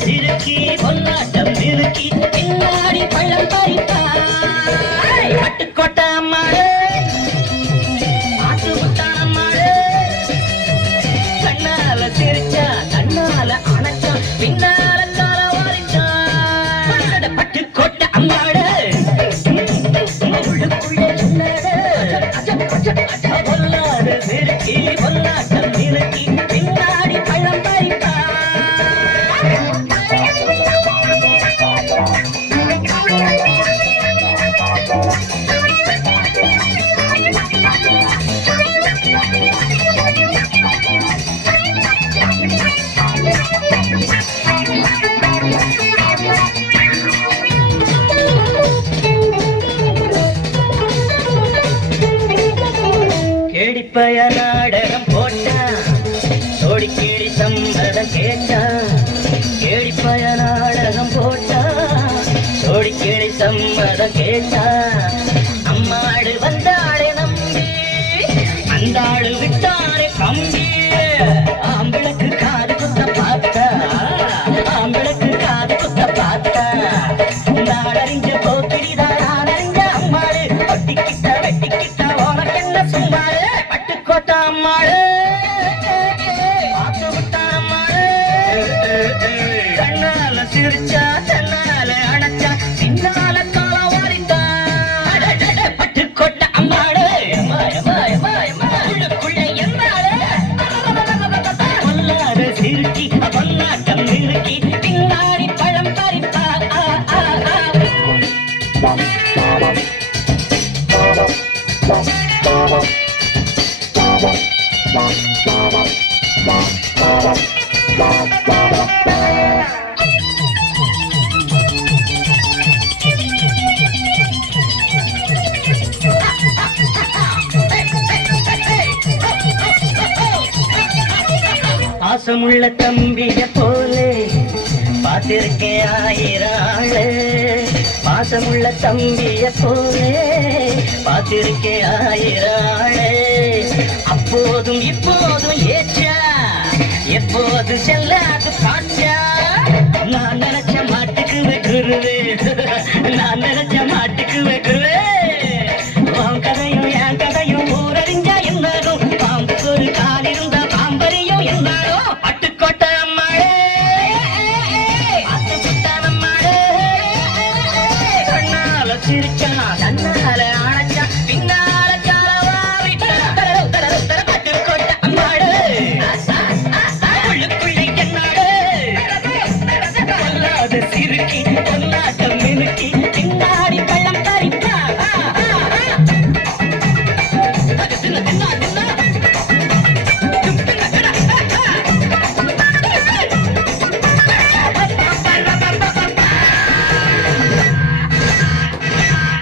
சிறுக்கி பொன்னாட்டம் நிறுக்கி பின்னாடி பள்ளம் பறித்தாய் பட்டுக்கோட்டை அம்மாளே ஆட்டு முட்டான அம்மாளே கண்ணால சிரிச்சா கண்ணால அணைச்சா பின்னால கால வாரிச்சான் பட்டுக்கோட்டை அம்மாளே உள்ளுக்குள்ளே பொல்லாத சிறுக்கி பொன்னாட்டம் நிறுக்கி பின்னாடி பள்ளம் பறித்தாய் கேடிப்பய நாடகம் போட்டான் சோடிக்கேடி சம்மதம் கேட்டான் கேடிப்பய நாடகம் போட்டான் சோடிக்கேடி சம்மதம் கேட்டான் அம்மாடு வந்தாளே நம்பி அந்தாடு விட்டாரே கம்பி ஆம்பிளுக்கு காது குத்த பார்த்தா ஆம்பிளுக்கு காது குத்த பார்த்தா நாடறிஞ்ச போக்கிரிதான் நாடறிஞ்ச அம்மாடு ஒட்டிக்கிட்ட வெட்டிக்கிட்ட உனக்கு என்ன சும்மாடு பட்டுக்கோட்டை அம்மாடு பார்த்து விட்டா அம்மாடு கண்ணால சிரிச்சா தன்னால அணைச்சா பின்னால கால வாரிட்டா பட்டுக்கோட்டை அம்மாடு உள்ளுக்குள்ளே என்னாடு பொல்லாத சிறுக்கி பொன்னாட்டம் நிறுக்கி பின்னாடி பழம் பறிப்பா பாசமுள்ள தம்பிய போலே பார்த்திருக்கேன் ஆயிராளே பாசமுள்ள தம்பிய போலே பார்த்திருக்கேன் ஆயிராளே அப்போதும் இப்போதும் ஏற்றா எப்போது செல்லாது பாச்சா நான் நினைச்ச மாட்டுக்கு வைக்குருவே நான் நினைச்ச மாட்டுக்கு வைக்குருவே உன் கதையும் என் கதையும் ஊரறிஞ்சா என்னாகும் பாம்புக்கு ஒரு கால் இருந்தா பாம்பறியும் என்னாகும்